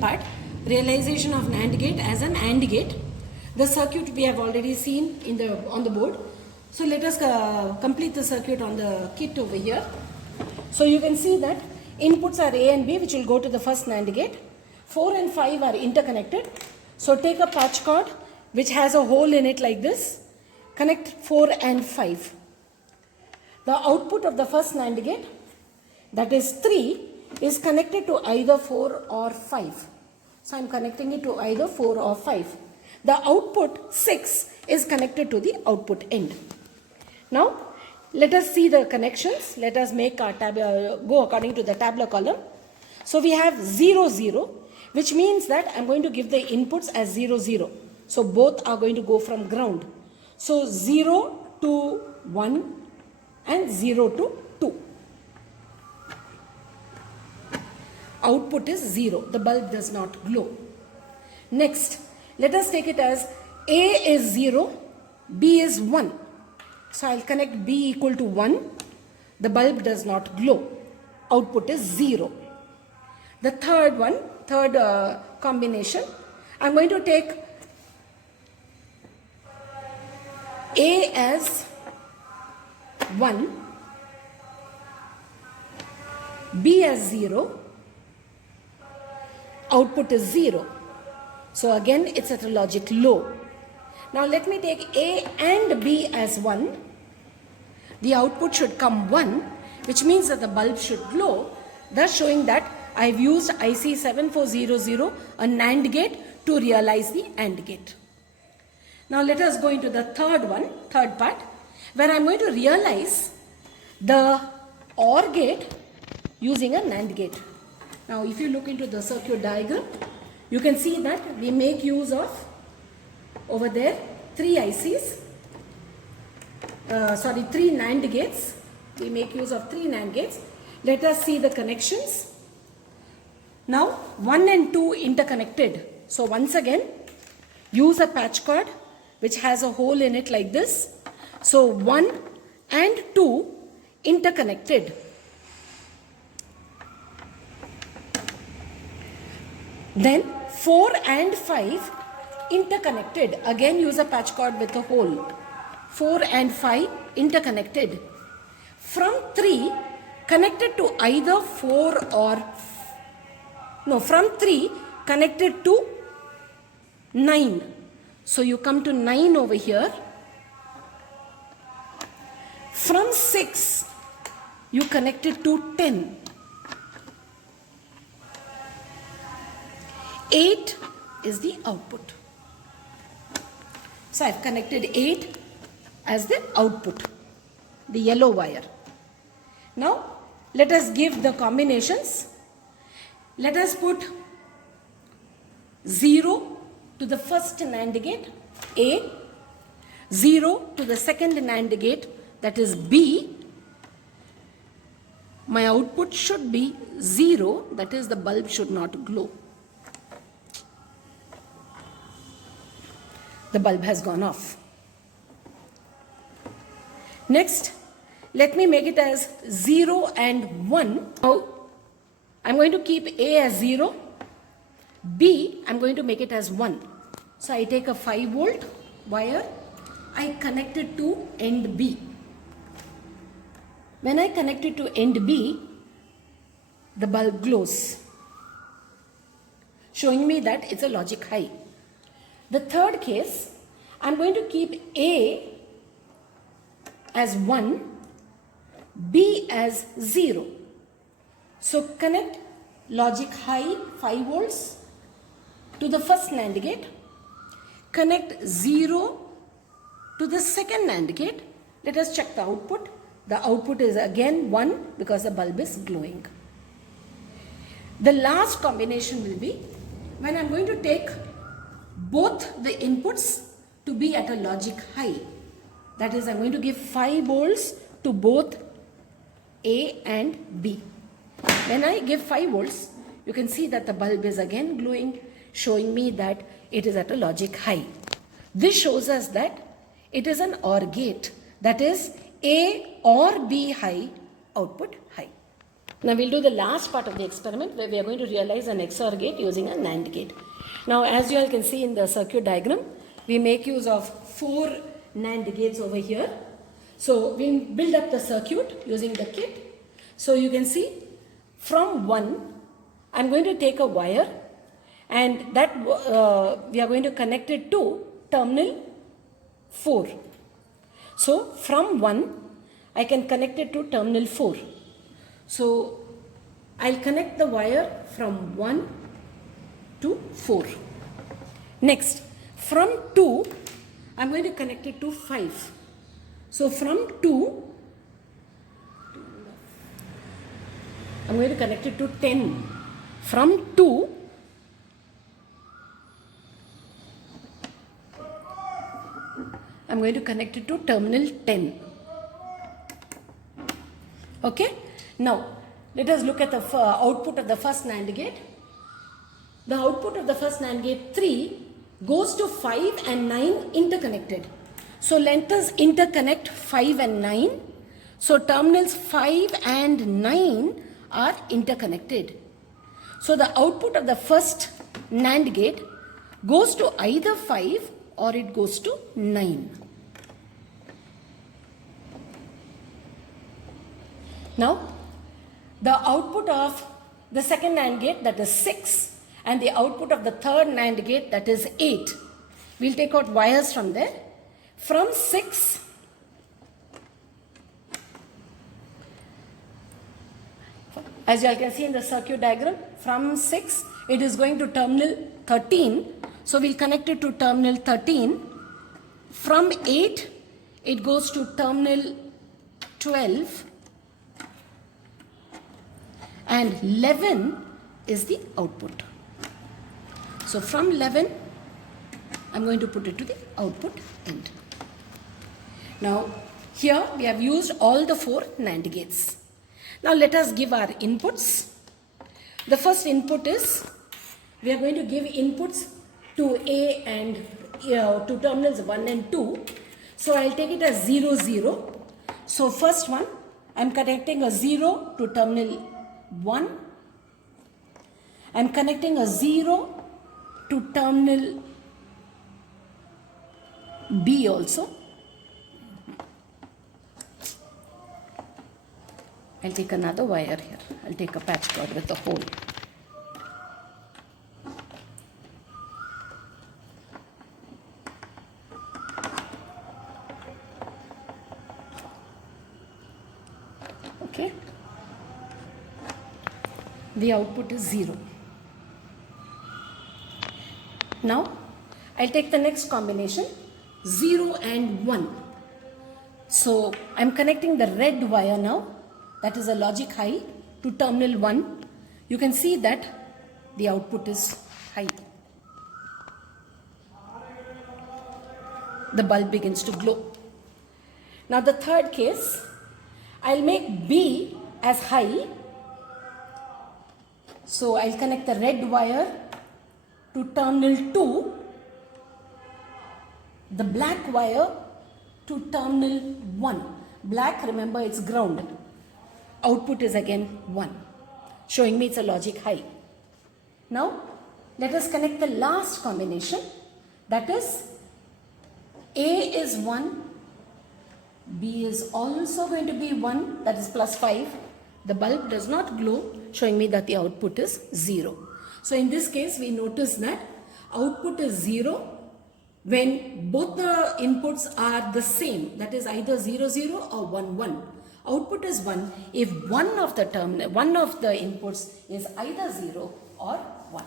second part, realization of NAND gate as an AND gate. The circuit we have already seen on the board. So let us complete the circuit on the kit over here. So you can see that inputs are A and B, which will go to the first NAND gate. 4 and 5 are interconnected. So take a patch cord which has a hole in it like this. Connect 4 and 5. The output of the first NAND gate, that is 3, is connected to either 4 or 5. So I am connecting it to either 4 or 5. The output 6 is connected to the output end. Now let us see the connections. Let us make our go according to the tabular column. So we have 0, 0, which means that I am going to give the inputs as 0, 0. So both are going to go from ground. So 0 to 1 and 0 to 2. Output is 0. The bulb does not glow. Next, let us take it as A is 0, B is 1. So I will connect B equal to 1. The bulb does not glow. Output is 0. The third combination, I am going to take A as 1, B as 0, output is 0. So again it's at a logic low. Now let me take A and B as 1. The output should come 1, which means that the bulb should glow, thus showing that I have used IC 7400, a NAND gate, to realize the AND gate. Now let us go into the third part, where I am going to realize the OR gate using a NAND gate. Now if you look into the circuit diagram, you can see that we make use of, over there, 3 NAND gates. We make use of 3 NAND gates. Let us see the connections. Now 1 and 2 interconnected. So once again, use a patch cord which has a hole in it like this. So 1 and 2 interconnected. Then 4 and 5 interconnected. Again use a patch cord with a hole. 4 and 5 interconnected. From 3 connected to either 4 or from 3 connected to 9. So you come to 9 over here. From 6 you connected to 10. 8 is the output. So I have connected 8 as the output, the yellow wire. Now let us give the combinations. Let us put 0 to the first NAND gate, A, 0 to the second NAND gate, that is B. My output should be 0, that is the bulb should not glow. The bulb has gone off. Next, let me make it as 0 and 1. Now, I am going to keep A as 0. B, I am going to make it as 1. So I take a 5 volt wire. I connect it to end B. When I connect it to end B, the bulb glows, showing me that it's a logic high. The third case, I am going to keep A as 1, B as 0. So connect logic high 5 volts to the first NAND gate. Connect 0 to the second NAND gate. Let us check the output. The output is again 1 because the bulb is glowing. The last combination will be when I am going to take both the inputs to be at a logic high. That is, I am going to give 5 volts to both A and B. When I give 5 volts, you can see that the bulb is again glowing, showing me that it is at a logic high. This shows us that it is an OR gate. That is, A or B high, output high. Now we'll do the last part of the experiment where we are going to realize an XOR gate using a NAND gate. Now as you all can see in the circuit diagram, we make use of 4 NAND gates over here. So we build up the circuit using the kit. So you can see from 1, I'm going to take a wire and that we are going to connect it to terminal 4. So from 1, I can connect it to terminal 4. So I'll connect the wire from 1 to 4. Next, from 2, I'm going to connect it to 5. So from 2, I'm going to connect it to 10. From 2, I'm going to connect it to terminal 10. Okay? Now, let us look at the output of the first NAND gate. The output of the first NAND gate 3 goes to 5 and 9 interconnected. So let us interconnect 5 and 9. So terminals 5 and 9 are interconnected. So the output of the first NAND gate goes to either 5 or it goes to 9. Now, the output of the second NAND gate, that is 6, and the output of the third NAND gate, that is 8. We'll take out wires from there. From 6, as you all can see in the circuit diagram, from 6, it is going to terminal 13. So we'll connect it to terminal 13. From 8, it goes to terminal 12. And 11 is the output. So from 11, I'm going to put it to the output end. Now, here we have used all the 4 NAND gates. Now let us give our inputs. The first input is, we are going to give inputs to A and to terminals 1 and 2. So I'll take it as 0, 0. So first one, I'm connecting a 0 to terminal 1. I'm connecting a 0 to terminal B also. I'll take another wire here. I'll take a patch cord with a hole. Okay. The output is 0. Now, I'll take the next combination, 0 and 1. So, I'm connecting the red wire now, that is a logic high, to terminal 1. You can see that the output is high. The bulb begins to glow. Now, the third case, I'll make B as high. So I'll connect the red wire to terminal 2, the black wire to terminal 1. Black, remember, it's ground. Output is again 1, showing me it's a logic high. Now, let us connect the last combination, that is A is 1, B is also going to be 1, that is plus 5. The bulb does not glow, showing me that the output is 0. So in this case, we notice that output is 0 when both the inputs are the same, that is either 0, 0 or 1, 1. Output is 1 if one of the inputs is either 0 or 1.